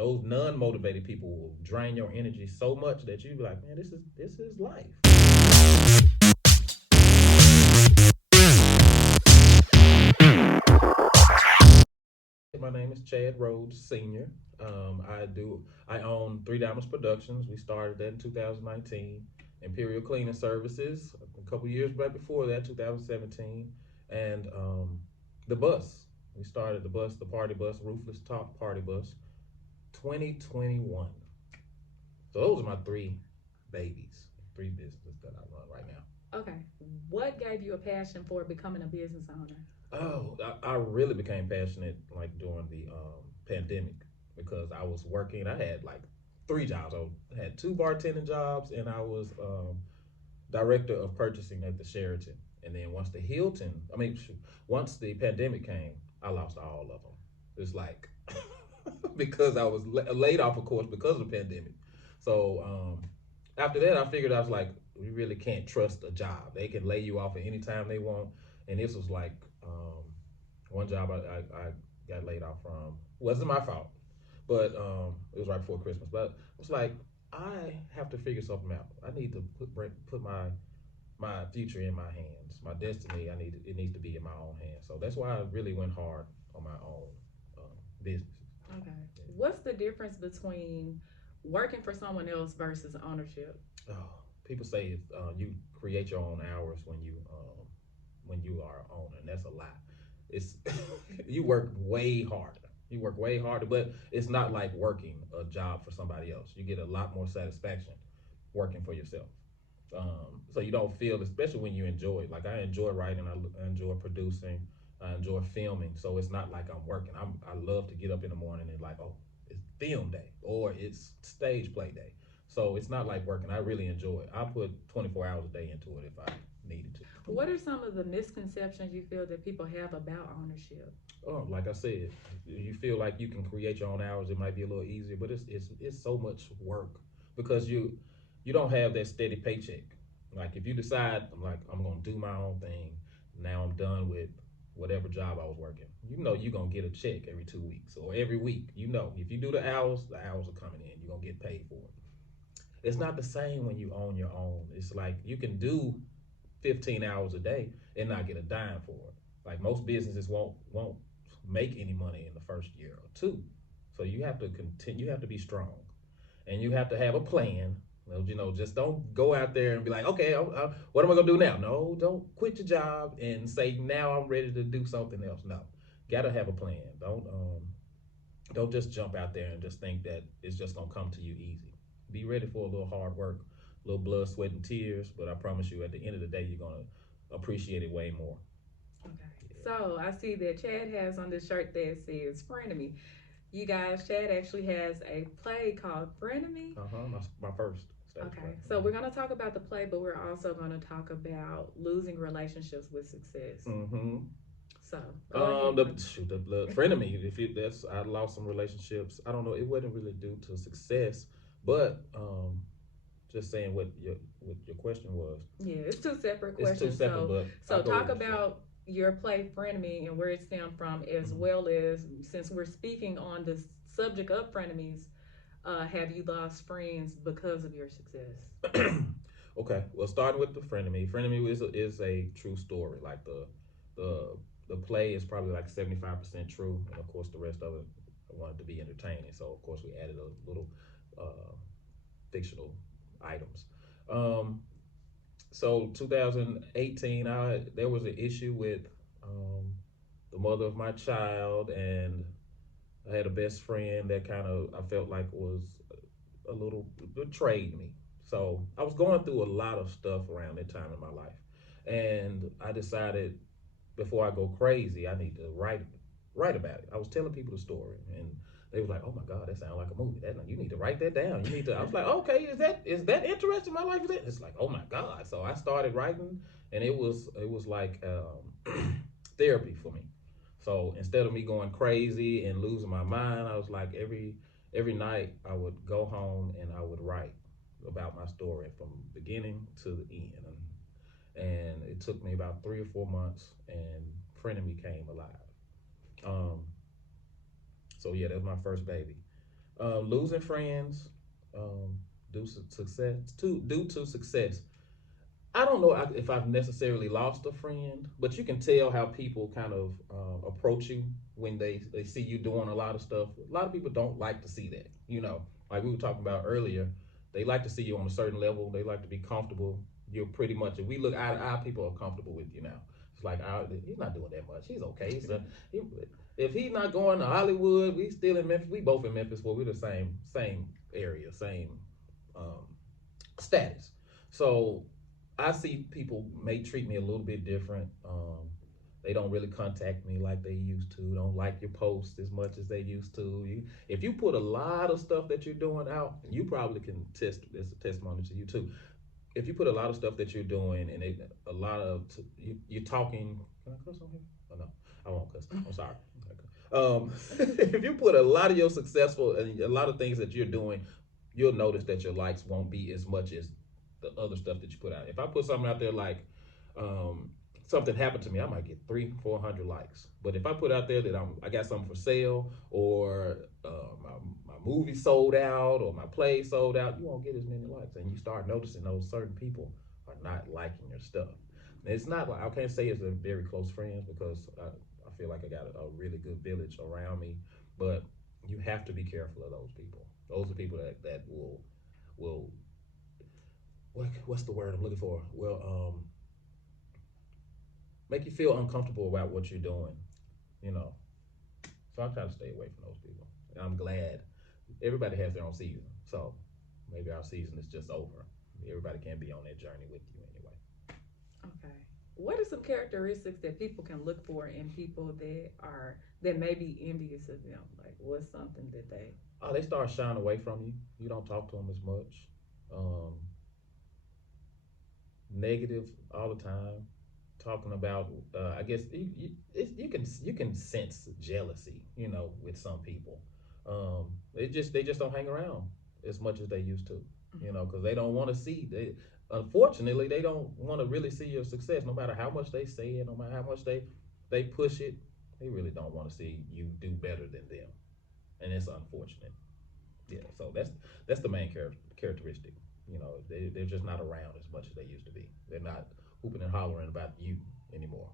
those non-motivated people will drain your energy so much that you be like, man, this is life. My name is Chad Rhodes Sr. I own Three Diamonds Productions. We started that in 2019. Imperial Cleaning Services a couple years back before that, 2017, and the bus. We started the party bus, roofless top party bus, 2021. So those are my three babies, three businesses that I run right now. Okay. What gave you a passion for becoming a business owner? Oh, I really became passionate like during the pandemic because I was working. I had like three jobs. I had two bartending jobs, and I was director of purchasing at the Sheraton. And then once the pandemic came, I lost all of them. It's like because I was laid off, of course, because of the pandemic. So after that, I figured I was like, we really can't trust a job. They can lay you off at any time they want. And this was like one job I got laid off from. Wasn't my fault, but it was right before Christmas. But it was like I have to figure something out. I need to put my future in my hands. My destiny, it needs to be in my own hands. So that's why I really went hard on my own businesses. Okay. What's the difference between working for someone else versus ownership? Oh, people say you create your own hours when you are an owner, and that's a lie. It's you work way harder. You work way harder, but it's not like working a job for somebody else. You get a lot more satisfaction working for yourself. So you don't feel, especially when you enjoy it. Like I enjoy writing, I enjoy producing, I enjoy filming. So it's not like I'm working. I love to get up in the morning and like, oh, it's film day or it's stage play day. So it's not like working. I really enjoy it. I put 24 hours a day into it if I needed to. What are some of the misconceptions you feel that people have about ownership? Oh, like I said, you feel like you can create your own hours. It might be a little easier, but it's so much work because you don't have that steady paycheck. Like if you decide, I'm like I'm gonna do my own thing. Now I'm done with whatever job I was working. You know you're gonna get a check every 2 weeks or every week. You know if you do the hours are coming in. You're gonna get paid for it. It's not the same when you own your own. It's like you can do 15 hours a day and not get a dime for it. Like most businesses won't make any money in the first year or two. So you have to continue. You have to be strong, and you have to have a plan. You know, just don't go out there and be like, okay, what am I gonna do now? No, don't quit your job and say now I'm ready to do something else. No, gotta have a plan. Don't just jump out there and just think that it's just gonna come to you easy. Be ready for a little hard work, a little blood, sweat, and tears. But I promise you, at the end of the day, you're gonna appreciate it way more. Okay. So I see that Chad has on this shirt that says "Frenemy." You guys, Chad actually has a play called "Frenemy." Uh huh. My first stage play. Okay, so we're gonna talk about the play, but we're also gonna talk about losing relationships with success. Mm-hmm. So go ahead. The friend of me. If you that's I lost some relationships. I don't know. It wasn't really due to success, but just saying what your question was. Yeah, it's two separate It's two questions. separate, but So I'll go talk with the about your play "Frenemy" and where it stemmed from, as mm-hmm. well as since we're speaking on the subject of frenemies, have you lost friends because of your success? Okay, well, starting with the friend of me. Friend of me is a true story. Like the the play is probably like 75% true, and of course the rest of it I wanted to be entertaining. So of course we added a little uh, fictional items. Um, so 2018, there was an issue with um, the mother of my child, and I had a best friend that kind of I felt like was a little betrayed me. So I was going through a lot of stuff around that time in my life, and I decided before I go crazy, I need to write about it. I was telling people the story, and they was like, "Oh my God, that sounds like a movie. That you need to write that down. You need to." I was like, "Okay, is that interesting? My life is it?" It's like, "Oh my God!" So I started writing, and it was like therapy for me. So instead of me going crazy and losing my mind, I was like every night I would go home and I would write about my story from beginning to the end. And it took me about 3 or 4 months, and friend of me came alive. Um, so yeah, that was my first baby. Losing friends, um, due to success. I don't know if I've necessarily lost a friend, but you can tell how people kind of approach you when they see you doing a lot of stuff. A lot of people don't like to see that. Like we were talking about earlier, they like to see you on a certain level. They like to be comfortable. You're pretty much, if we look eye to eye, people are comfortable with you now. It's like, he's not doing that much. He's okay. He, if he's not going to Hollywood, we still in Memphis. We both in Memphis. Well, we're the same area, same um, status. So I see people may treat me a little bit different. They don't really contact me like they used to. Don't like your posts as much as they used to. If you put a lot of stuff that you're doing out, you probably can test. It's a testimony to you too. If you put a lot of stuff that you're doing and a lot of you're talking. Can I cuss on here? Oh no, I won't cuss. I'm sorry. If you put a lot of your successful and a lot of things that you're doing, you'll notice that your likes won't be as much as the other stuff that you put out. If I put something out there like um, something happened to me, I might get 300-400 likes. But if I put out there that I got something for sale or my movie sold out or my play sold out, you won't get as many likes. And you start noticing those certain people are not liking your stuff. And it's not like I can't say it's a very close friends because I feel like I got a really good village around me, but you have to be careful of those people. Those are people that will what's the word I'm looking for? Well, make you feel uncomfortable about what you're doing, you know. So I'm trying to stay away from those people. And I'm glad everybody has their own season. So maybe our season is just over. Everybody can't be on that journey with you anyway. Okay. What are some characteristics that people can look for in people that may be envious of them? Like, what's something that they? Oh, they start shying away from you. You don't talk to them as much. Um, Negative all the time. Talking about, I guess you can sense jealousy, with some people. They just don't hang around as much as they used to, because they don't want to see. Unfortunately, they don't want to really see your success, no matter how much they say it, no matter how much they push it. They really don't want to see you do better than them, and it's unfortunate. Yeah, so that's the main characteristic. They're just not around as much as they used to be. They're not hooping and hollering about you anymore.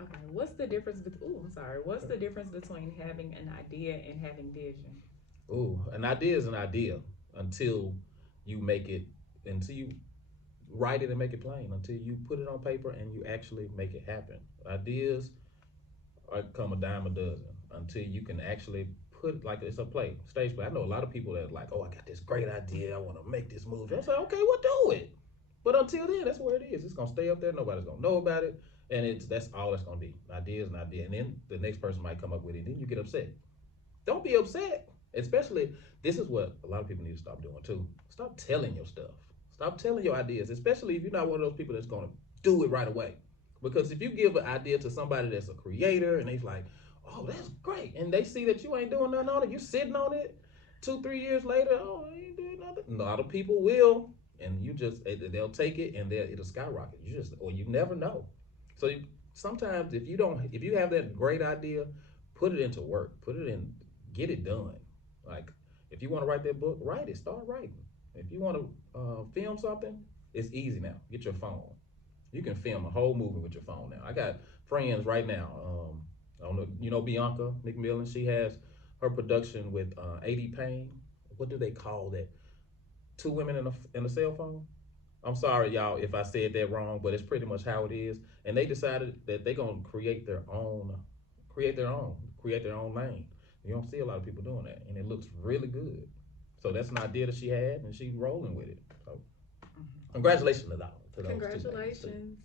Okay. I'm sorry. What's the difference between having an idea and having vision? Ooh, an idea is an idea until you make it, until you write it and make it plain, until you put it on paper and you actually make it happen. Ideas come a dime a dozen until you can actually put like it's a play, stage play. I know a lot of people that are like, oh, I got this great idea. I want to make this movie. I say, okay, well, do it. But until then, that's where it is. It's gonna stay up there. Nobody's gonna know about it, and that's all it's gonna be. An idea is an idea, and then the next person might come up with it. Then you get upset. Don't be upset. Especially, this is what a lot of people need to stop doing too. Stop telling your stuff. Stop telling your ideas, especially if you're not one of those people that's gonna do it right away. Because if you give an idea to somebody that's a creator and they're like, oh, that's great, and they see that you ain't doing nothing on it, you're sitting on it 2-3 years later, oh, I ain't doing nothing. A lot of people will, and they'll take it and it'll skyrocket. Or you never know. So sometimes if you have that great idea, put it into work, put it in, get it done. Like if you want to write that book, write it, start writing. If you want to film something, it's easy now. Get your phone. You can film a whole movie with your phone now. I got friends right now. I don't know, Bianca McMillan. She has her production with AD Payne. What do they call that? Two women in a cell phone. I'm sorry, y'all, if I said that wrong, but it's pretty much how it is. And they decided that they're gonna create their own, create their own lane. You don't see a lot of people doing that, and it looks really good. So that's an idea that she had, and she's rolling with it. So congratulations to those two ladies Congratulations. too.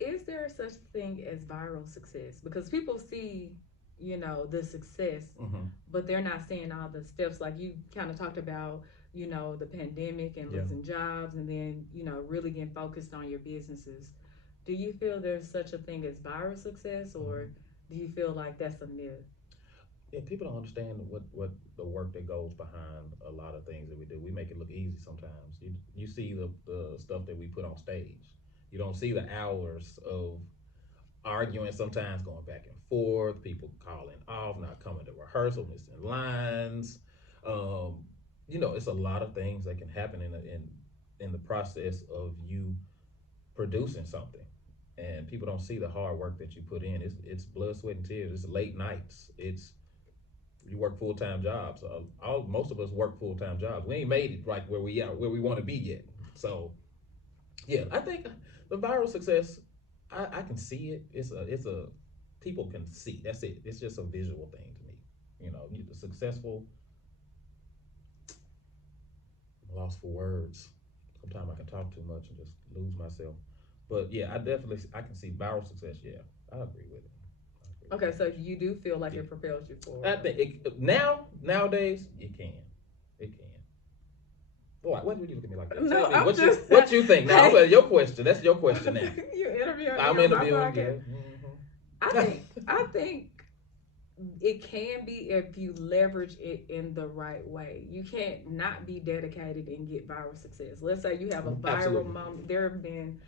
Yeah. Is there such thing as viral success? Because people see, the success, Mm-hmm. but they're not seeing all the steps. Like you kind of talked about, the pandemic and Yeah. losing jobs, and then really getting focused on your businesses. Do you feel there's such a thing as viral success, or Mm-hmm. do you feel like that's a myth? Yeah, people don't understand what the work that goes behind a lot of things that we do. We make it look easy sometimes. You see the stuff that we put on stage. You don't see the hours of arguing, sometimes going back and forth, people calling off, not coming to rehearsal, missing lines. it's a lot of things that can happen in the process of you producing something, and people don't see the hard work that you put in. It's blood, sweat, and tears. It's late nights. It's you work full time jobs. Most of us work full time jobs. We ain't made it like where we want to be yet. So yeah, I think the viral success, I can see it. It's a people can see. That's it. It's just a visual thing to me. The successful. Lost for words. Sometimes I can talk too much and just lose myself. But yeah, I can see viral success. Yeah, I agree with it. Okay, so you do feel like it propels you I forward. think nowadays it can. It can. Boy, what would you look at me like that? No, Tell me I'm just. what you think now. Hey, Your question. That's your question now. you're interviewing me I'm on my interviewing. Yeah. podcast. I think it can be if you leverage it in the right way. You can't not be dedicated and get viral success. Let's say you have a viral Absolutely. moment. There have been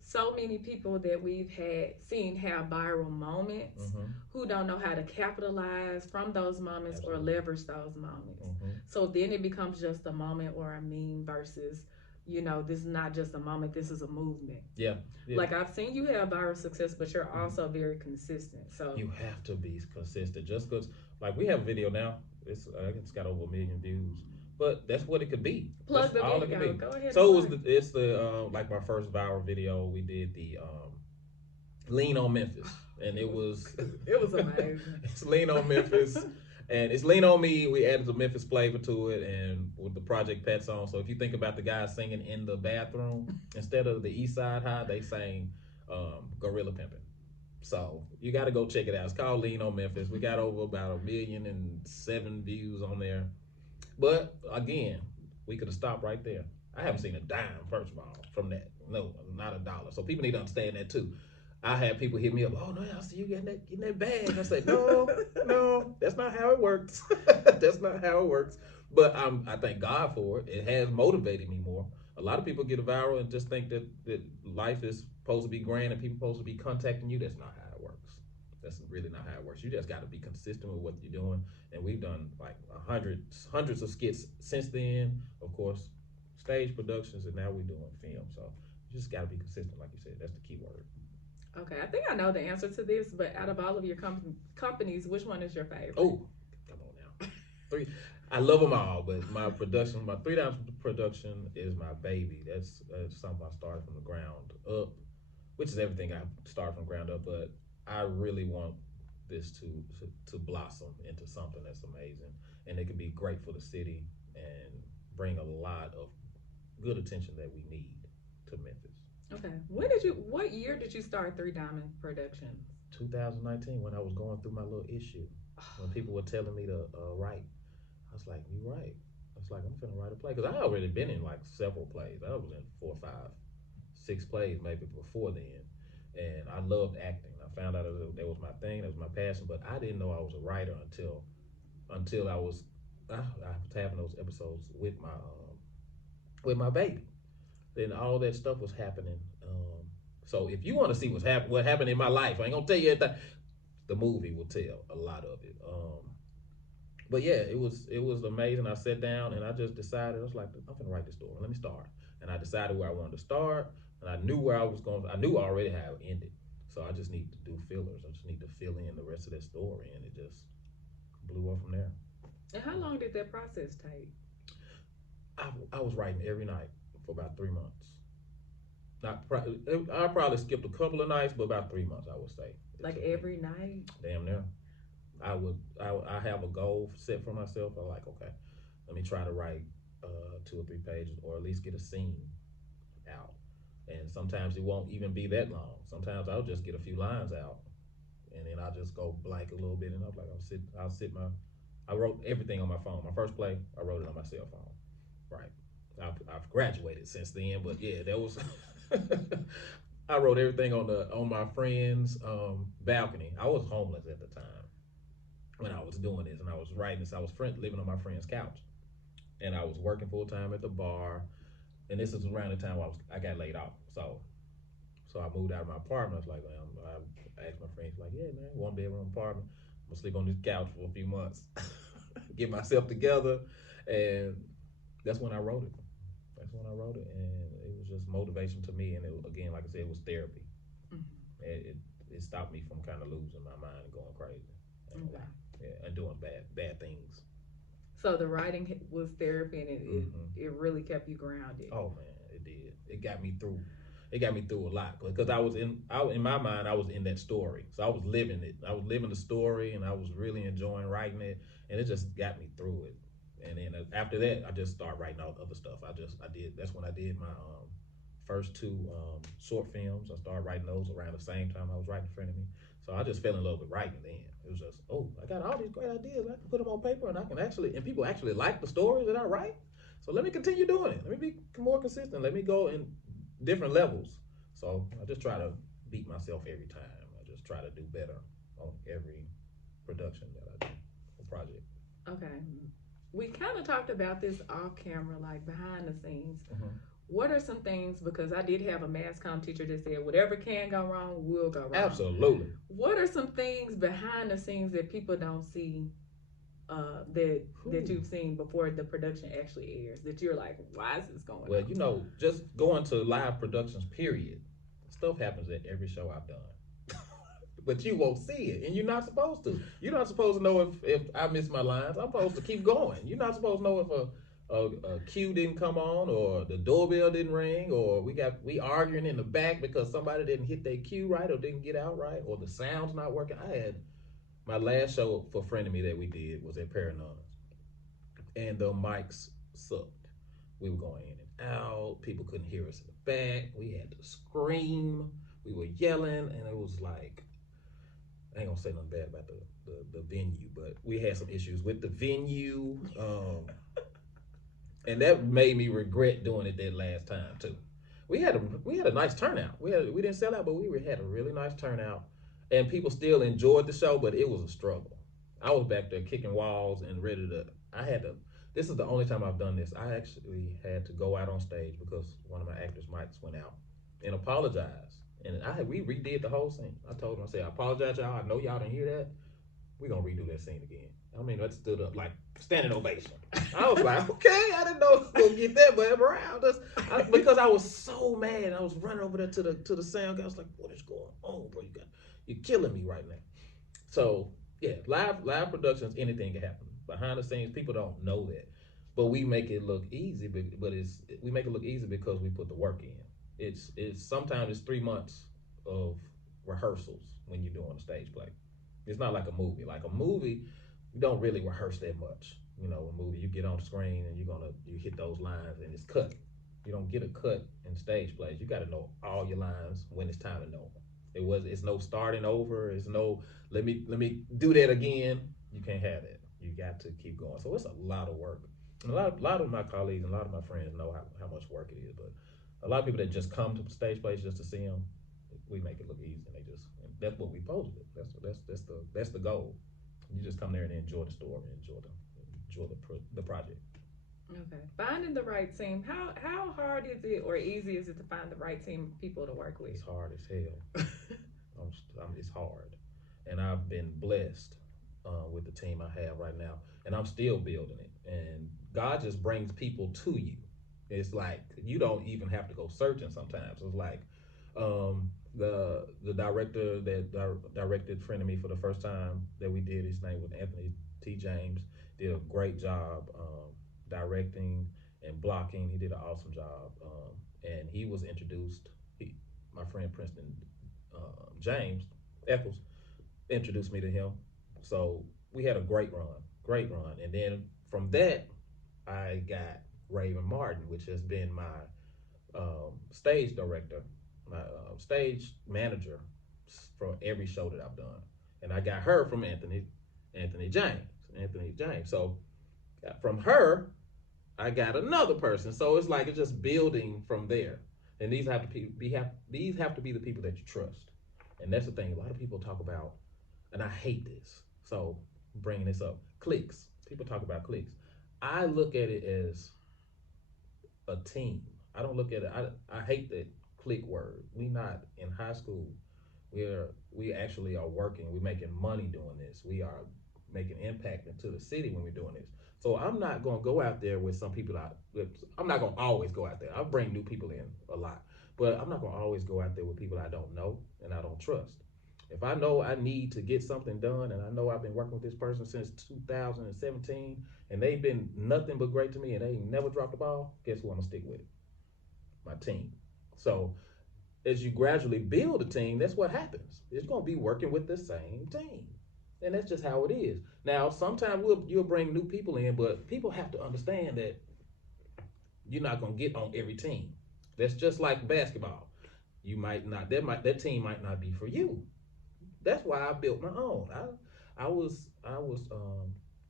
so many people that we've had seen have viral moments who don't know how to capitalize from those moments or Absolutely. leverage those moments. Mm-hmm. So then it becomes just a moment or a meme versus, this is not just a moment, this is a movement. Yeah. Yeah. Like I've seen you have viral success, but you're also very consistent. So You have to be consistent. Just because, like, we have a video now, it's got over 1 million views, but that's what it could be. plug That's the all it could video. be. Go ahead So and it was plug. it's the like my first viral video. We did the lean on Memphis, and it was It was amazing. it's lean on Memphis, and it's lean on me. We added the Memphis flavor to it, and with the Project Pet song. So if you think about the guys singing in the bathroom instead of the East Side High, they sang Gorilla Pimpin'. So you got to go check it out. It's called Lean on Memphis. We got over about 1,000,007 views on there. But again, we could have stopped right there. I haven't seen a dime, first of all, from that. No, not a dollar. So people need to understand that too. I had people hit me up. Oh no, I see you getting that bag. I said, no, no, that's not how it works. That's not how it works. But I thank God for it. It has motivated me more. A lot of people get viral and just think that life is supposed to be grand and people are supposed to be contacting you. That's not how it works. That's really not how it works. You just got to be consistent with what you're doing. And we've done like hundreds of skits since then. Of course, stage productions, and now we're doing film. So you just got to be consistent, like you said. That's the key word. Okay, I think I know the answer to this, but out of all of your companies, which one is your favorite? Oh, come on now. Three. I love them all, but my 3 times production is my baby. That's something I started from the ground up, which is everything I started from the ground up. But I really want this to blossom into something that's amazing, and it can be great for the city and bring a lot of good attention that we need to Memphis. Okay. What year did you start Three Diamond Productions? 2019, when I was going through my little issue, when people were telling me to write, I was like, "You right." I was like, "I'm finna write a play," because I already been in like several plays. I was in 4, 5, 6 plays maybe before then, and I loved acting. I found out that was my thing, that was my passion, but I didn't know I was a writer until I was having those episodes with my baby. Then all that stuff was happening. So if you want to see what happened in my life, I ain't gonna tell you everything. The movie will tell a lot of it. But yeah, it was amazing. I sat down and I just decided I was like, I'm gonna write this story. Let me start. And I decided where I wanted to start, and I knew where I was going. I knew already how it ended. So I just need to do fillers. I just need to fill in the rest of that story, and it just blew up from there. And how long did that process take? I was writing every night for about 3 months. Not I probably skipped a couple of nights, but about 3 months I would say. Like every night? Damn near. I have a goal set for myself. I'm like, okay, let me try to write 2 or 3 pages, or at least get a scene out. And sometimes it won't even be that long. Sometimes I'll just get a few lines out, and then I'll just go blank a little bit, and I'm like, I'll sit my. I wrote everything on my phone. My first play, I wrote it on my cell phone. Right. I've graduated since then, but yeah, that was. I wrote everything on my friend's balcony. I was homeless at the time when I was doing this, and I was writing this. I was living on my friend's couch, and I was working full time at the bar. And this is around the time I got laid off. So I moved out of my apartment. I was like, I asked my friends, like, yeah, man, 1 bedroom apartment. I'm gonna sleep on this couch for a few months, get myself together, and that's when I wrote it. That's when I wrote it, and it was just motivation to me. And it, again, like I said, it was therapy. Mhm. It stopped me from kind of losing my mind and going crazy, and Okay. and doing bad things. So the writing was therapy, and Mm-hmm. it really kept you grounded. Oh man, it did. It got me through. It got me through a lot because in my mind, I was in that story, so I was living it. I was living the story, and I was really enjoying writing it, and it just got me through it. And then after that, I just started writing out other stuff. I did. That's when I did my first two short films. I started writing those around the same time I was writing Frenemy. So I just fell in love with writing then. It was just, oh, I got all these great ideas. I can put them on paper and I can actually, and people actually like the stories that I write. So let me continue doing it. Let me be more consistent. Let me go in different levels. So I just try to beat myself every time. I just try to do better on every production that I do or project. Okay. We kind of talked about this off camera, like behind the scenes. Mm-hmm. What are some things, because I did have a mass comm teacher that said whatever can go wrong will go wrong. Absolutely. What are some things behind the scenes that people don't see, that you've seen before the production actually airs, that you're like, why is this going Well, on? just going to live productions, period. Stuff happens at every show I've done. But you won't see it, and you're not supposed to. You're not supposed to know if I miss my lines. I'm supposed to keep going. You're not supposed to know if a cue didn't come on, or the doorbell didn't ring, or we arguing in the back because somebody didn't hit their cue right or didn't get out right, or the sound's not working. I had my last show for Frenemy that we did was at Paranormal, and the mics sucked. We were going in and out. People couldn't hear us in the back. We had to scream. We were yelling, and it was like, I ain't gonna say nothing bad about the venue, but we had some issues with the venue, and that made me regret doing it that last time too. We had a nice turnout. We didn't sell out, but had a really nice turnout, and people still enjoyed the show. But it was a struggle. I was back there kicking walls and ready to. I had to. This is the only time I've done this. I actually had to go out on stage because one of my actors' mics went out and apologize. And we redid the whole scene. I told him, I said, I apologize, y'all. I know y'all didn't hear that. We're gonna redo that scene again. I mean, that stood up like standing ovation. I was like, okay, I didn't know I was gonna get that, but around us, because I was so mad. I was running over there to the sound guy. I was like, what is going on, bro? You're killing me right now. So yeah, live productions, anything can happen. Behind the scenes, people don't know that, but we make it look easy. But we make it look easy because we put the work in. It's sometimes it's 3 months of rehearsals when you're doing a stage play. It's not like a movie. Like a movie, you don't really rehearse that much. A movie, you get on the screen and you hit those lines and it's cut. You don't get a cut in stage plays. You got to know all your lines when it's time to know them. It's no starting over. It's no let me do that again. You can't have that. You got to keep going. So it's a lot of work. And a lot of my colleagues and a lot of my friends know how much work it is. But a lot of people that just come to stage plays just to see them, we make it look easy. And that's what we posted. That's the goal. You just come there and enjoy the story, enjoy the project. Okay. Finding the right team. How hard is it or easy is it to find the right team of people to work with? It's hard as hell. It's hard, and I've been blessed with the team I have right now, and I'm still building it. And God just brings people to you. It's like you don't even have to go searching. Sometimes it's like the director that directed Frenemy for the first time that we did. His name was Anthony T. James. Did a great job directing and blocking. He did an awesome job, and he was introduced. My friend Princeton James Eccles introduced me to him. So we had a great run, and then from that I got Raven Martin, which has been my stage director, my stage manager for every show that I've done, and I got her from Anthony James, Anthony James. So from her, I got another person. So it's like it's just building from there. And these have to be the people that you trust. And that's the thing. A lot of people talk about, and I hate this. So bringing this up, clicks. People talk about clicks. I look at it as a team. I don't look at it. I hate that click word. We not in high school. We actually are working. We're making money doing this. We are making impact into the city when we're doing this. So I'm not gonna go out there with some people I'm not gonna always go out there. I bring new people in a lot, but I'm not gonna always go out there with people I don't know and I don't trust. If I know I need to get something done and I know I've been working with this person since 2017 and they've been nothing but great to me and they ain't never dropped the ball, guess who I'm gonna stick with? My team. So as you gradually build a team, that's what happens. It's gonna be working with the same team. And that's just how it is. Now, sometimes you'll bring new people in, but people have to understand that you're not gonna get on every team. That's just like basketball. You might not that team might not be for you. That's why I built my own. I was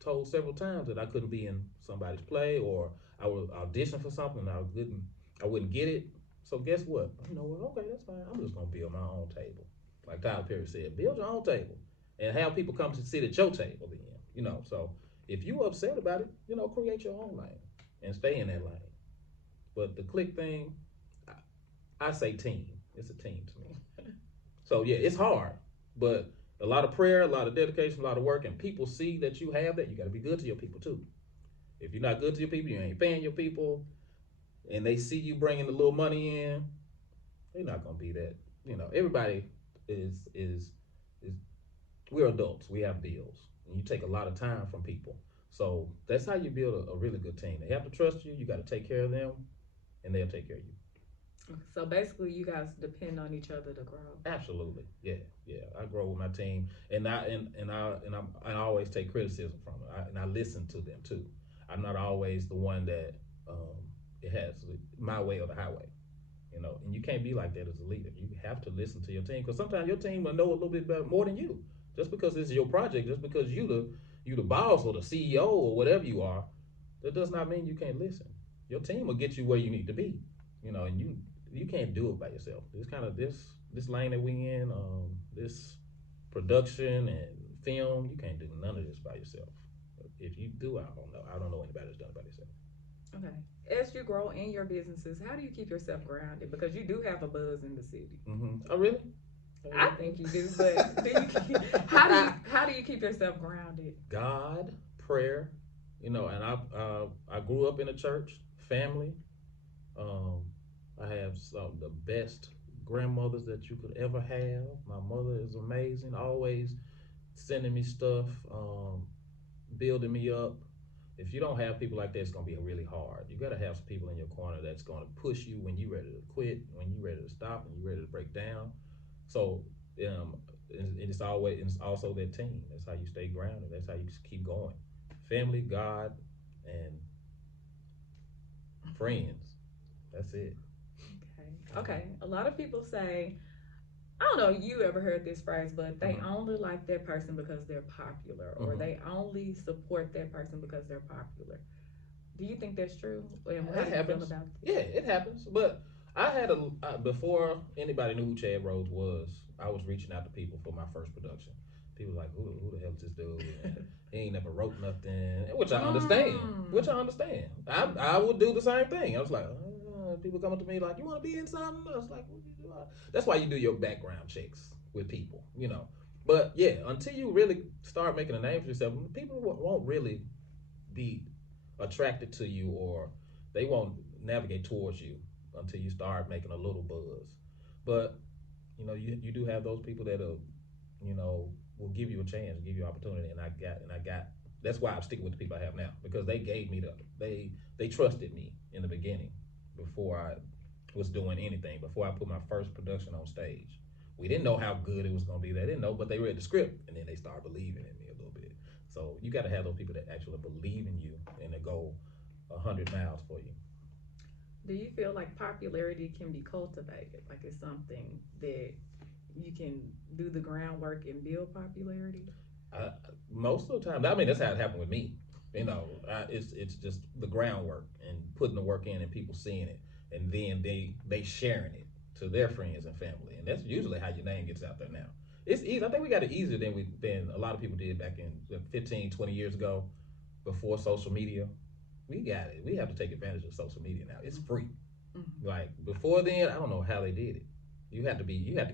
told several times that I couldn't be in somebody's play or I would audition for something and I wouldn't get it. So guess what? You know what? Okay, that's fine. I'm just gonna build my own table. Like Tyler Perry said, build your own table and have people come to sit at your table. Then so if you upset about it, create your own lane and stay in that lane. But the click thing, I say team. It's a team to me. So yeah, it's hard, but a lot of prayer, a lot of dedication, a lot of work, and people see that you have that. You got to be good to your people too. If you're not good to your people, you ain't paying your people, and they see you bringing a little money in, they're not gonna be that. Everybody is we're adults. We have bills, and you take a lot of time from people. So that's how you build a really good team. They have to trust you. You got to take care of them, and they'll take care of you. So basically, you guys depend on each other to grow. Absolutely, yeah, yeah. I grow with my team, I always take criticism from it, and I listen to them too. I'm not always the one that it has my way or the highway, And you can't be like that as a leader. You have to listen to your team because sometimes your team will know a little bit better, more than you. Just because this is your project, just because you the boss or the CEO or whatever you are, that does not mean you can't listen. Your team will get you where you need to be, and you can't do it by yourself. This lane that we in, this production and film, you can't do none of this by yourself. If you do, I don't know. I don't know anybody that's done it by themselves. Okay. As you grow in your businesses, how do you keep yourself grounded? Because you do have a buzz in the city. Oh, really? I think you do, but how do you keep yourself grounded? God, prayer, and I grew up in a church family. Um, I have some of the best grandmothers that you could ever have. My mother is amazing, always sending me stuff, building me up. If you don't have people like that, it's gonna be really hard. You gotta have some people in your corner that's gonna push you when you're ready to quit, when you're ready to stop, when you're ready to break down. So it's also that team. That's how you stay grounded. That's how you keep going. Family, God, and friends. That's it. Okay. A lot of people say, I don't know if you ever heard this phrase, but they only like that person because they're popular, or they only support that person because they're popular. Do you think that's true? And how do you feel about it? Yeah, it happens. But I had before anybody knew who Chad Rhodes was, I was reaching out to people for my first production. People were like, who the hell is this dude? And he ain't never wrote nothing, which I understand. I would do the same thing. I was like, people coming to me like, you want to be in something? I was like, what you do? That's why you do your background checks with people. But yeah, until you really start making a name for yourself, people won't really be attracted to you, or they won't navigate towards you until you start making a little buzz. But you do have those people that will give you a chance, give you an opportunity, and I got. That's why I'm sticking with the people I have now, because they gave me they trusted me in the beginning before I was doing anything, before I put my first production on stage. We didn't know how good it was going to be. They didn't know, but they read the script and then they started believing in me a little bit. So you got to have those people that actually believe in you and to go 100 miles for you. Do you feel like popularity can be cultivated? Like it's something that you can do the groundwork and build popularity? Most of the time, I mean, that's how it happened with me. It's just the groundwork and putting the work in and people seeing it, and then they sharing it to their friends and family, and that's usually how your name gets out there now. It's easy. I think we got it easier than a lot of people did back in 15, 20 years ago, before social media. We got it. We have to take advantage of social media now. It's free. Like before then, I don't know how they did it. You had to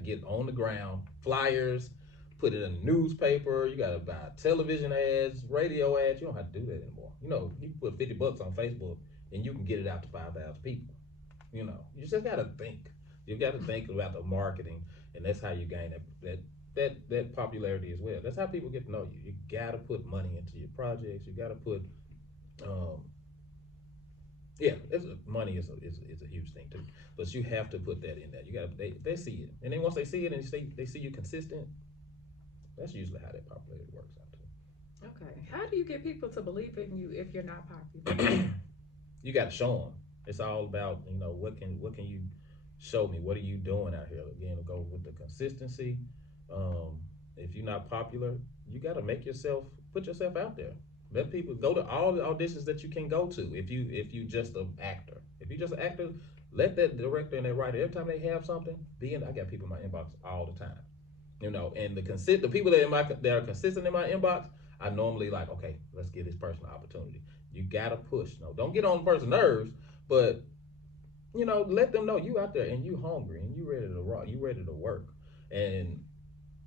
get on the ground, flyers, put it in a newspaper. You gotta buy television ads, radio ads. You don't have to do that anymore. You know, you can put $50 on Facebook and you can get it out to 5,000 people. You know, you just gotta think. You got to think about the marketing, and that's how you gain that popularity as well. That's how people get to know you. You gotta put money into your projects. You gotta put, um, yeah, money is a huge thing too. But you have to put that in there. You got they see it, and then once they see it and they see you consistent, that's usually how that popularity works out too. Okay. How do you get people to believe in you if you're not popular? You got to show them. It's all about, what can you show me? What are you doing out here? Again, go with the consistency. Um, if you're not popular, you got to put yourself out there. Let people go to all the auditions that you can go to. If you just an actor, if you just an actor, let that director and that writer, every time they have something, be in. I got people in my inbox all the time. And the people that are consistent in my inbox, I normally like, okay, let's give this person an opportunity. You gotta push. No, don't get on the person's nerves, but let them know you out there and you hungry and you ready to rock, you ready to work. And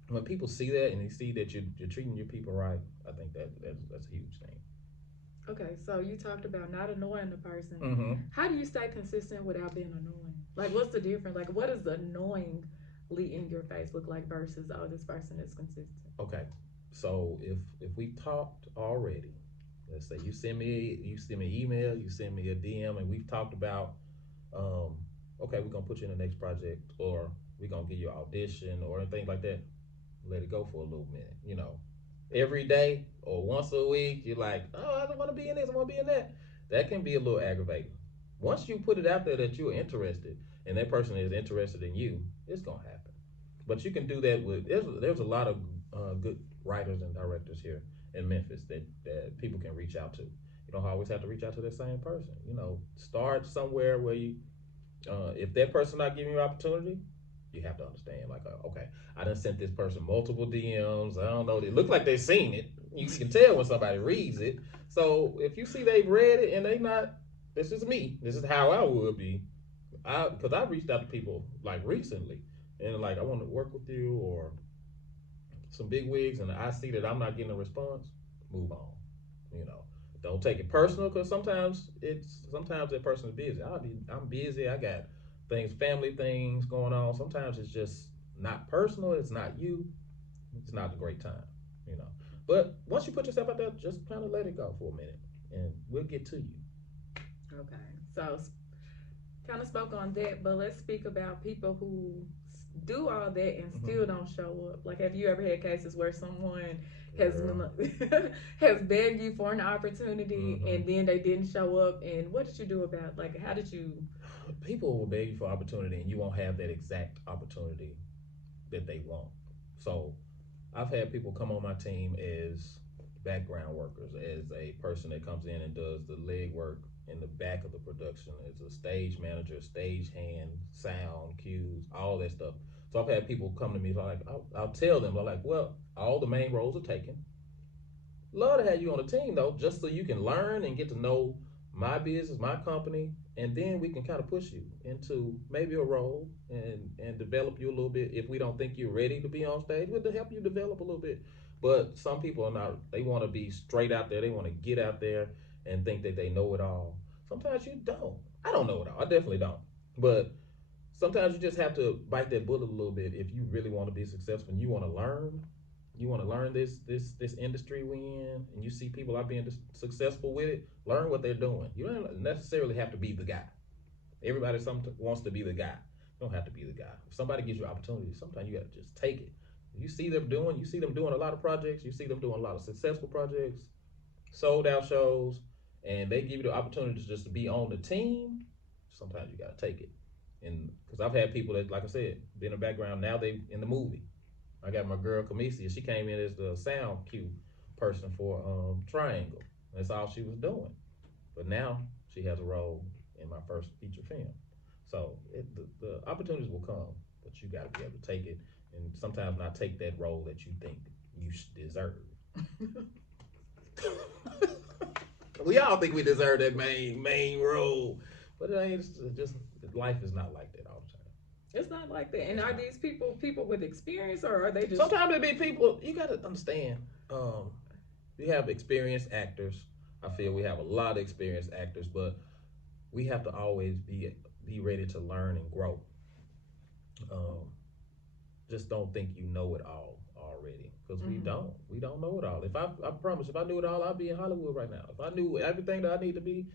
when people see that and they see that you're treating your people right, I think that's a huge thing. Okay, so you talked about not annoying the person. Mm-hmm. How do you stay consistent without being annoying? Like, what's the difference? Like, what is annoyingly in your face look like versus, oh, this person is consistent? Okay, so if we talked already, let's say you send me email, you send me a DM, and we've talked about, um, okay, we're gonna put you in the next project, or we're gonna give you an audition, or anything like that. Let it go for a little minute. Every day or once a week, you're like, oh, I don't want to be in this, I want to be in that. That can be a little aggravating. Once you put it out there that you're interested, and that person is interested in you, it's gonna happen. But you can do that with there's a lot of good writers and directors here in Memphis that people can reach out to. You don't always have to reach out to the same person. Start somewhere where if that person not giving you opportunity, you have to understand, like, okay, I done sent this person multiple DMs. I don't know. They look like they've seen it. You can tell when somebody reads it. So if you see they've read it and they not, this is me. This is how I would be. Because I've reached out to people like recently, and like, I want to work with you, or some big wigs, and I see that I'm not getting a response. Move on. You know, don't take it personal, because sometimes that person is busy. I'm busy. I got family things going on. Sometimes it's just not personal. It's not you. It's not a great time. You know, but once you put yourself out there, just kind of let it go for a minute, and we'll get to you. Okay, so kind of spoke on that, but let's speak about people who do all that and still don't show up. Like, have you ever had cases where someone has has begged you for an opportunity and then they didn't show up? And what did you do about, like, how did you? People will beg you for opportunity, and you won't have that exact opportunity that they want. So I've had people come on my team as background workers, as a person that comes in and does the leg work in the back of the production, as a stage manager, stage hand, sound, cues, all that stuff. So I've had people come to me like, I'll tell them, I'm like, well, all the main roles are taken. Love to have you on the team though, just so you can learn and get to know my business, my company, and then we can kind of push you into maybe a role and develop you a little bit. If we don't think you're ready to be on stage, we'll help you develop a little bit. But some people are not. They want to be straight out there. They want to get out there and think that they know it all. Sometimes you don't. I don't know it all. I definitely don't. But sometimes you just have to bite that bullet a little bit if you really want to be successful and you want to learn. You want to learn this industry we in, and you see people out being successful with it. Learn what they're doing. You don't necessarily have to be the guy. Everybody wants to be the guy. You don't have to be the guy. If somebody gives you opportunity, sometimes you got to just take it. You see them doing a lot of projects. You see them doing a lot of successful projects, sold out shows, and they give you the opportunity just to be on the team. Sometimes you got to take it. And because I've had people that, like I said, been in the background, now they in the movie. I got my girl Kamisia. She came in as the sound cue person for Triangle. That's all she was doing. But now she has a role in my first feature film. So the opportunities will come, but you got to be able to take it, and sometimes not take that role that you think you deserve. We all think we deserve that main role, but it ain't. Just life is not like that all the time. It's not like that. And It's are not. these people with experience, or are they just? Sometimes it be people. You got to understand. We have experienced actors. I feel we have a lot of experienced actors, but we have to always be ready to learn and grow. Um, just don't think you know it all already, because we Mm-hmm. don't. We don't know it all. If I promise, if I knew it all, I'd be in Hollywood right now. If I knew everything that I need to be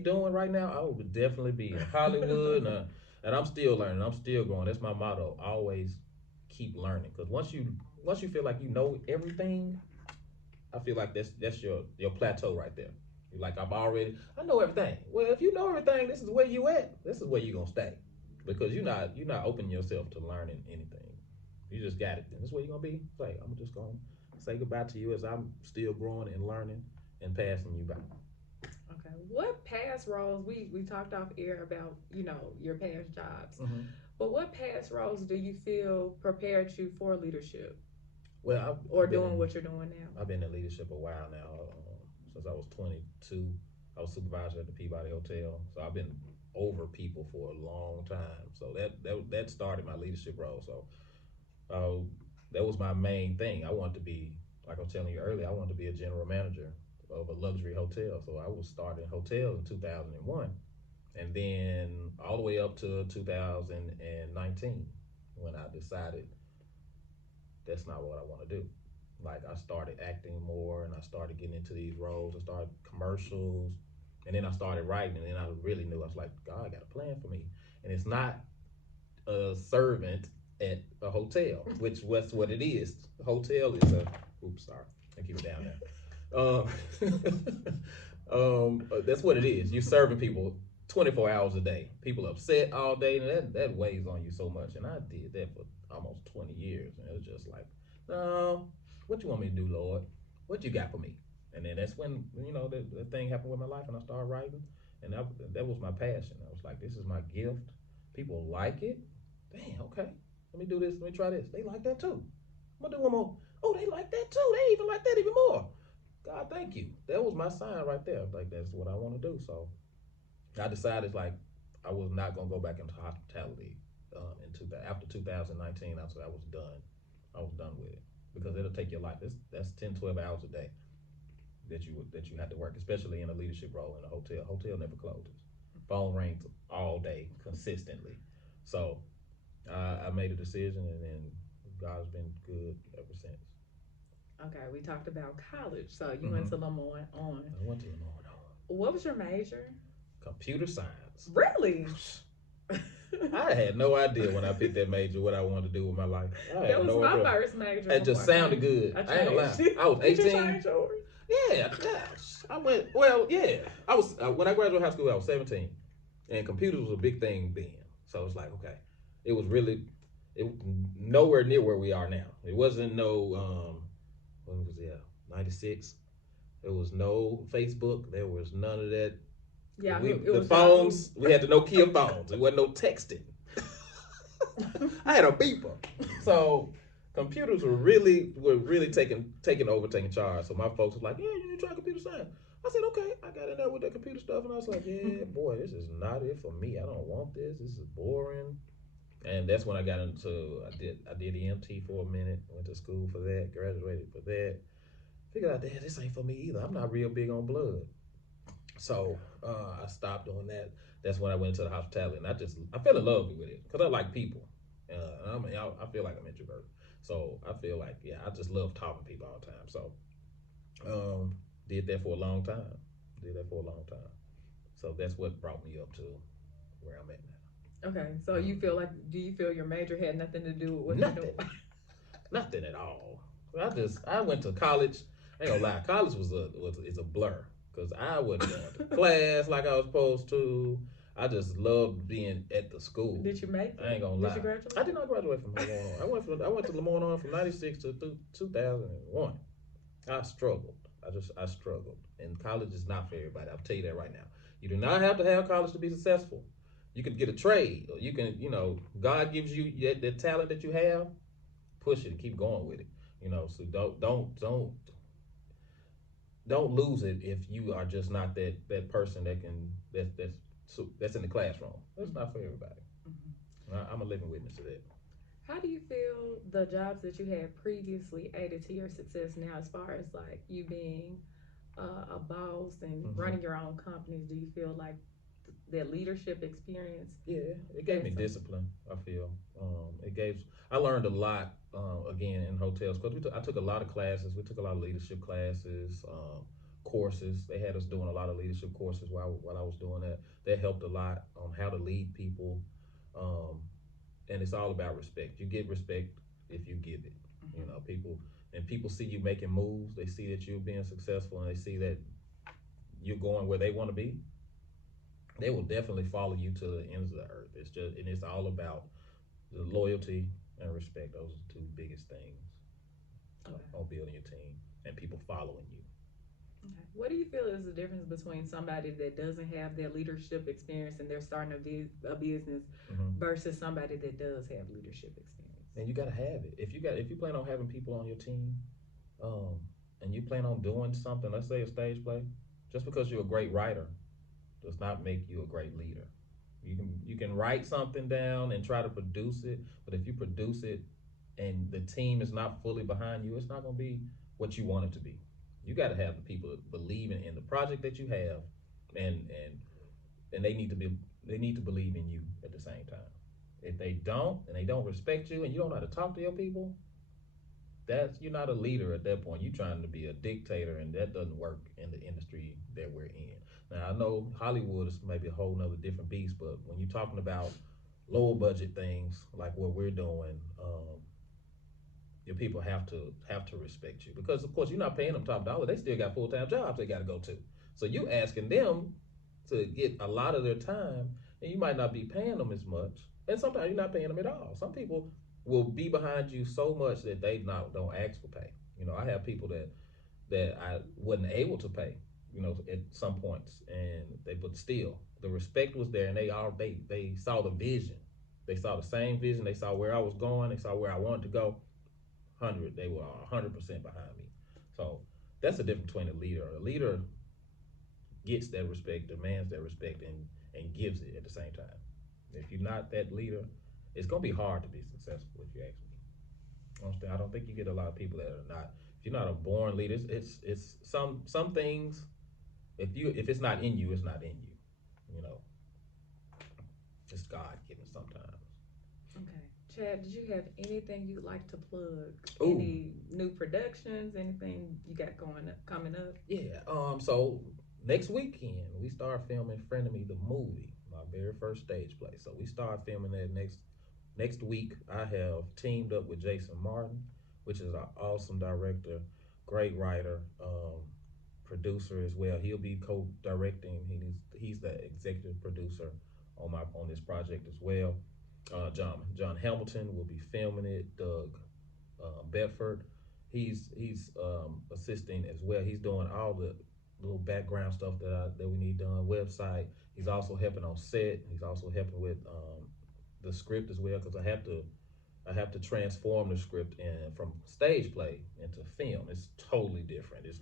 doing right now, I would definitely be in Hollywood. And I'm still learning. I'm still growing. That's my motto. Always keep learning. Because once you feel like you know everything, I feel like that's your plateau right there. You're like, I know everything. Well, if you know everything, this is where you at. This is where you gonna stay, because you're not opening yourself to learning anything. You just got it. Then this is where you gonna be. It's like, I'm just gonna say goodbye to you as I'm still growing and learning and passing you by. Okay. What past roles we talked off air about, your past jobs. Mm-hmm. But what past roles do you feel prepared you for leadership Well, or doing what you're doing now? I've been in leadership a while now. Since I was 22, I was supervisor at the Peabody Hotel. So I've been over people for a long time. So that started my leadership role. So uh, that was my main thing. I wanted to be, like I was telling you earlier, I wanted to be a general manager of a luxury hotel. So I was starting hotels in 2001, and then all the way up to 2019 when I decided that's not what I want to do. Like, I started acting more, and I started getting into these roles. I started commercials, and then I started writing, and then I really knew, I was like, God got a plan for me, and it's not a servant at a hotel, which was what it is. The hotel is a. Oops, sorry, I keep it down there. That's what it is. You serving people 24 hours a day. People upset all day, and that weighs on you so much. And I did that for almost 20 years, and it was just like, no, what you want me to do, Lord? What you got for me? And then that's when the thing happened with my life, and I started writing, and that was my passion. I was like, this is my gift. People like it. Damn, okay. Let me do this. Let me try this. They like that too. I'm gonna do one more. Oh, they like that too. They even like that even more. God, thank you. That was my sign right there. Like, that's what I want to do. So I decided, like, I was not gonna go back into hospitality. After 2019, I was done. I was done with it, because it'll take your life. That's 10, 12 hours a day that you have to work, especially in a leadership role in a hotel. Hotel never closes. Phone rings all day consistently. So I made a decision, and then God's been good ever since. Okay, we talked about college. So you Mm-hmm. went to Lamont on. I went to Lamar. What was your major? Computer science. Really? I had no idea when I picked that major what I wanted to do with my life. I That had was no my idea. first major It before just sounded good. I I ain't gonna lie. changed it. I was Did you 18. change yours? Yeah, gosh. I went. Well, yeah. I was when I graduated high school. I was 17, and computers was a big thing then. So it's like, okay, it was really it nowhere near where we are now. It wasn't no when was it? 96. There was no Facebook. There was none of that. Yahoo. It The was Yahoo. phones, we had the Nokia phones. It wasn't no texting. I had a beeper. So computers were really taking over, taking charge. So my folks was like, yeah, you need to try computer science. I said, okay. I got in there with that computer stuff, and I was like, yeah, boy, this is not it for me. I don't want this. This is boring. And that's when I got into. I did EMT for a minute. Went to school for that. Graduated for that. Figured out that this ain't for me either. I'm not real big on blood. So I stopped doing that. That's when I went into the hospitality, and I fell in love with it because I like people. I feel like I'm introvert, so I feel like, yeah, I just love talking to people all the time. So did that for a long time. Did that for a long time. So that's what brought me up to where I'm at Okay, so now. do you feel your major had nothing to do with what you're Nothing, doing? nothing at all. I went to college. I ain't gonna lie, college is a blur, because I wasn't going to class like I was supposed to. I just loved being at the school. Did you make it? I ain't gonna Did lie. you graduate? I did not graduate from Lamar. I went to Lamar from '96 to 2001. I struggled. I struggled, and college is not for everybody. I'll tell you that right now. You do not have to have college to be successful. You can get a trade, or you can, God gives you the talent that you have. Push it and keep going with it. So don't lose it if you are just not that person that's in the classroom. That's not for everybody. Mm-hmm. I'm a living witness to that. How do you feel the jobs that you had previously added to your success now, as far as like you being a boss and Mm-hmm. running your own companies? Do you feel like that leadership experience Yeah, it gave has me some? discipline. I feel it gave. I learned a lot again in hotels because I took a lot of classes. We took a lot of leadership classes, courses. They had us doing a lot of leadership courses while I was doing that. That helped a lot on how to lead people, um, and it's all about respect. You get respect if you give it. You know, people see you making moves. They see that you're being successful, and they see that you're going where they want to be. They will definitely follow you to the ends of the earth. It's all about the loyalty and respect. Those are the two biggest things Okay. on building your team and people following you. Okay. What do you feel is the difference between somebody that doesn't have that leadership experience and they're starting a business Mm-hmm. versus somebody that does have leadership experience? And you got to have it. If you plan on having people on your team, um, and you plan on doing something, let's say a stage play, just because you're a great writer does not make you a great leader. You can write something down and try to produce it, but if you produce it and the team is not fully behind you, it's not going to be what you want it to be. You got to have the people believing in the project that you have, and they need to believe in you at the same time. If they don't and they don't respect you and you don't know how to talk to your people, that's you're not a leader at that point. You're trying to be a dictator, and that doesn't work in the industry that we're in. Now I know Hollywood is maybe a whole nother different beast, but when you're talking about lower budget things like what we're doing, your people have to respect you because of course you're not paying them top dollar. They still got full-time jobs they got to go to. So you asking them to get a lot of their time, and you might not be paying them as much, and sometimes you're not paying them at all. Some people will be behind you so much that they not don't ask for pay. You know, I have people that I wasn't able to pay, you know, at some points, and they but still the respect was there, and they saw the vision. They saw the same vision. They saw where I was going. They saw where I wanted to go. 100, they were 100% behind me. So that's the difference between a leader. A leader gets that respect, demands that respect, and gives it at the same time. If you're not that leader, it's gonna be hard to be successful. If you ask me, honestly, I don't think you get a lot of people that are not. If you're not a born leader, it's some things. If it's not in you, it's not in you. You know, it's God given sometimes. Okay. Chad, did you have anything you'd like to plug? Ooh, Any new productions? Anything you got coming up? yeah. So next weekend we start filming Frenemy the movie, my very first stage play. So we start filming that next week. I have teamed up with Jason Martin, which is an awesome director, great writer, producer as well. He'll be co-directing. He's the executive producer on this project as well. John Hamilton will be filming it. Doug Bedford, he's assisting as well. He's doing all the little background stuff that we need done. Website. He's also helping on set. He's also helping with the script as well because I have to transform the script from stage play into film. It's totally different. It's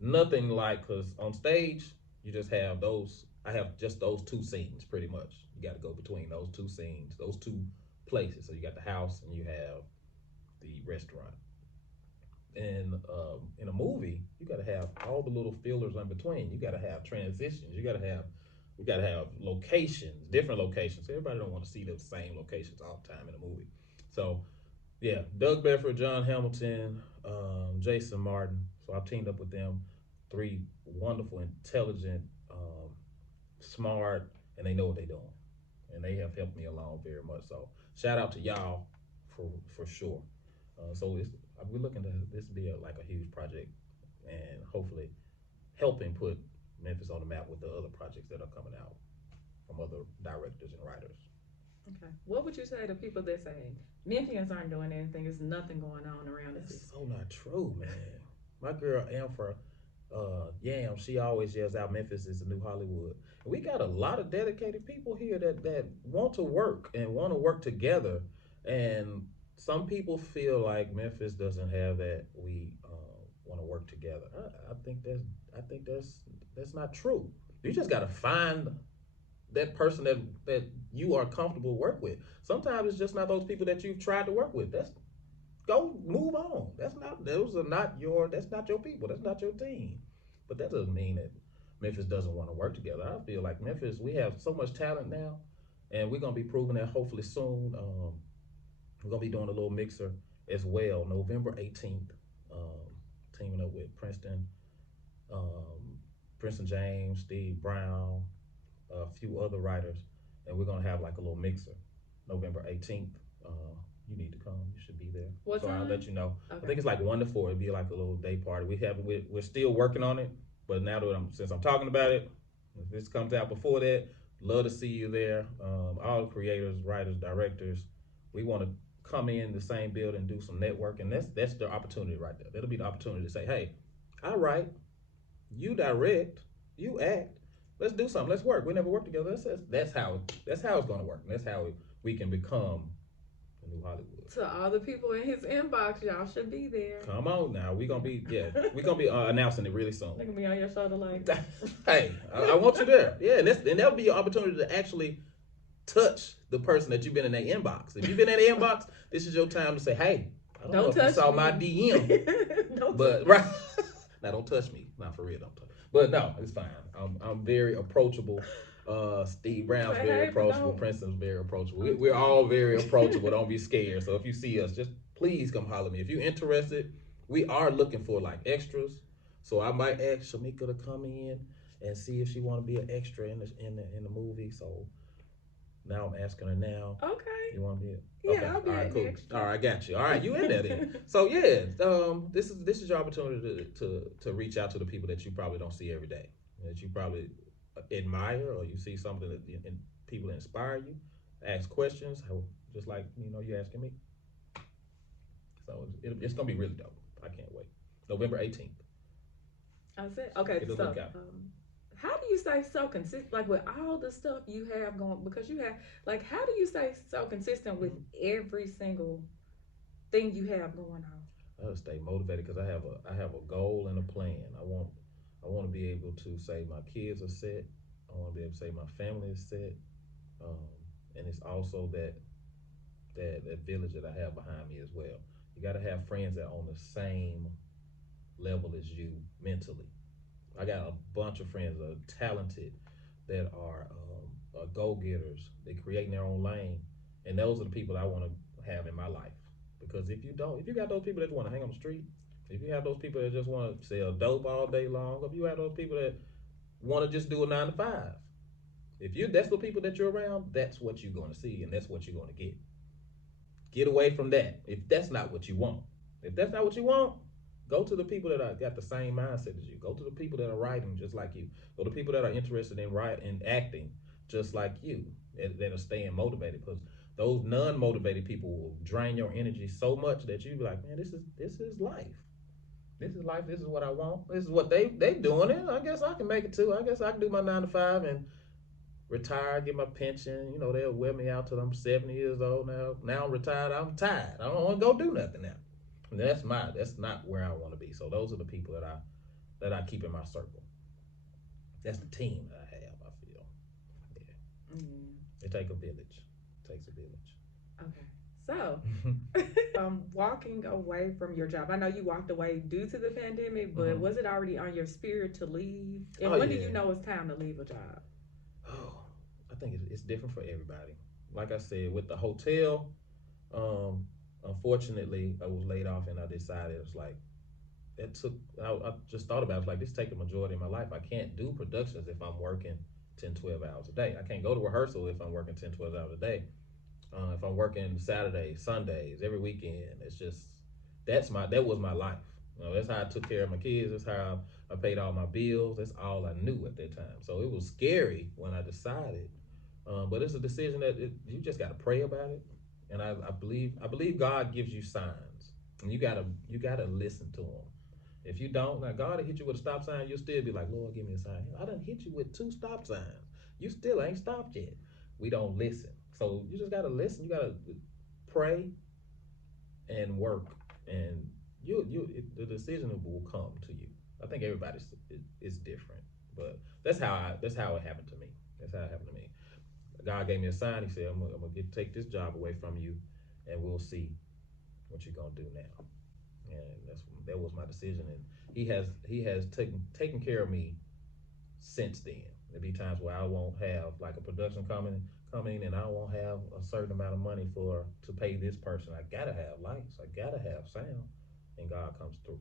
nothing like because on stage you just have those. I have just those two scenes pretty much. You got to go between those two scenes, those two places. So you got the house and you have the restaurant. And in a movie, you got to have all the little fillers in between. You got to have transitions. You got to have locations, different locations. Everybody don't want to see the same locations all the time in a movie. So yeah, Doug Bedford, John Hamilton, Jason Martin. So I've teamed up with them. Three wonderful, intelligent, smart, and they know what they're doing. And they have helped me along very much. So shout out to y'all for sure. We're looking to this be like a huge project, and hopefully helping put Memphis on the map with the other projects that are coming out from other directors and writers. Okay. What would you say to people that say Memphians aren't doing anything? There's nothing going on around us. That's so not true, man. My girl Amber, Yam, she always yells out Memphis is the new Hollywood. And we got a lot of dedicated people here that want to work and want to work together. And some people feel like Memphis doesn't have that. We want to work together. I think that's not true. You just got to find that person that you are comfortable to work with. Sometimes it's just not those people that you've tried to work with. That's go move on. That's not your people. That's not your team. But that doesn't mean that Memphis doesn't want to work together. I feel like Memphis, we have so much talent now, and we're gonna be proving that hopefully soon. We're gonna be doing a little mixer as well, November 18th. Teaming up with um, Princeton James, Steve Brown, a few other writers, and we're gonna have like a little mixer, November 18th. You need to come. You should be there. What So time? I'll let you know. Okay. I think it's like 1 to 4. It'd be like a little day party. We're still working on it, but now that since I'm talking about it, if this comes out before that, love to see you there. All creators, writers, directors, we want to come in the same building and do some networking. That's the opportunity right there. That'll be the opportunity to say, hey, I write, you direct, you act. Let's do something. Let's work. We never worked together. That's how it's going to work. And that's how we can become the new Hollywood. To all the people in his inbox, y'all should be there. Come on now. We're going to be announcing it really soon. They're going to be on your shoulder like, hey, I want you there. Yeah, and that'll be your opportunity to actually touch the person that you've been in their inbox. If you've been in their inbox, this is your time to say, hey, I don't know if you saw my DM. But right. Now don't touch me. Not for real, don't touch. But no, it's fine. I'm very approachable. Steve Brown's very approachable. Princeton's very approachable. We're all very approachable. Don't be scared. So if you see us, just please come holler at me. If you're interested, we are looking for like extras. So I might ask Shamika to come in and see if she want to be an extra in the movie. So now I'm asking her now. Okay. You want to be? Yeah, okay. I'll be all right, cool. Extra. All right, I got you. All right, you in there then? So yeah, this is your opportunity to reach out to the people that you probably don't see every day, that you probably admire, or you see something that people inspire you. Ask questions, just like you asking me. So it's gonna be really dope. I can't wait. November 18th. That's it. Okay, so how do you stay so consistent, like with all the stuff you have going? Because you have, like, how do you stay so consistent with every single thing you have going on? I gotta stay motivated because I have a goal and a plan. I want to be able to say my kids are set. I want to be able to say my family is set, and it's also that village that I have behind me as well. You got to have friends that are on the same level as you mentally. I got a bunch of friends that are talented, that are go-getters. They create their own lane, and those are the people I want to have in my life. Because if you got those people that want to hang on the street, if you have those people that just want to sell dope all day long, if you have those people that want to just do a 9 to 5, that's the people that you're around, that's what you're going to see, and that's what you're going to get. Get away from that if that's not what you want. If that's not what you want, go to the people that are got the same mindset as you. Go to the people that are writing just like you. Go to people that are interested in acting just like you, that are staying motivated. Because those non-motivated people will drain your energy so much that you be like, man, this is life. This is life. This is what I want. This is what they doing it. I guess I can make it too. I guess I can do my 9 to 5 and retire, get my pension. They'll wear me out till I'm 70 years old. Now I'm retired. I'm tired. I don't want to go do nothing now. And that's not where I want to be. So those are the people that I keep in my circle. That's the team that I have. I feel. Yeah. It takes a village. Okay. So, walking away from your job. I know you walked away due to the pandemic, but was it already on your spirit to leave? And when do you know it's time to leave a job? Oh, I think it's different for everybody. Like I said, with the hotel, unfortunately, I was laid off, and I decided it's like I just thought about it. It's like this take the majority of my life. I can't do productions if I'm working 10, 12 hours a day. I can't go to rehearsal if I'm working 10, 12 hours a day. If I'm working Saturdays, Sundays, every weekend, it's just that was my life. That's how I took care of my kids. That's how I paid all my bills. That's all I knew at that time. So it was scary when I decided, but it's a decision that you just got to pray about it. And I believe God gives you signs, and you gotta listen to Him. If you don't, now God will hit you with a stop sign, you'll still be like, Lord, give me a sign. I done hit you with 2 stop signs. You still ain't stopped yet. We don't listen. So you just gotta listen. You gotta pray and work, and the decision will come to you. I think everybody's is different, but that's how it happened to me. That's how it happened to me. God gave me a sign. He said, I'm gonna take this job away from you, and we'll see what you're gonna do now. And that was my decision. And he has taken care of me since then. There'll be times where I won't have like a production coming, and I won't have a certain amount of money for to pay this person. I gotta have lights. I gotta have sound, and God comes through.